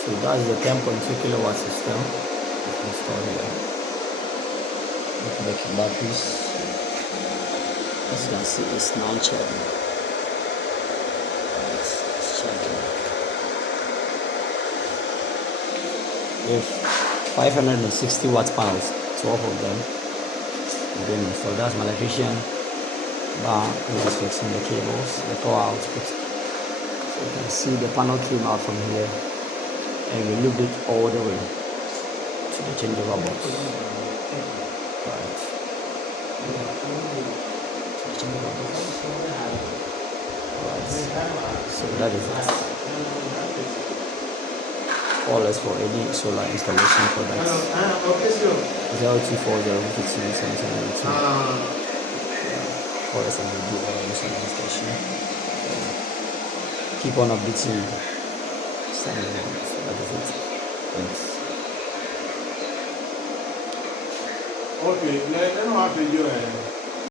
So that's the 10.2 kilowatt system installed here. The batteries, as you can see, is now charging. It's charging. With 560 watt panels, 12 of them. Again, so that's my electrician. Bar is fixing the cables, the power output. So you can see the panel came out from here, and we looped it all the way to the changeover box. Right. So that is it. All is for any solar installation products. 0240527782. All is on the solar installation. Keep on updating. So that is it. Thanks. Okay, I don't know how to do it.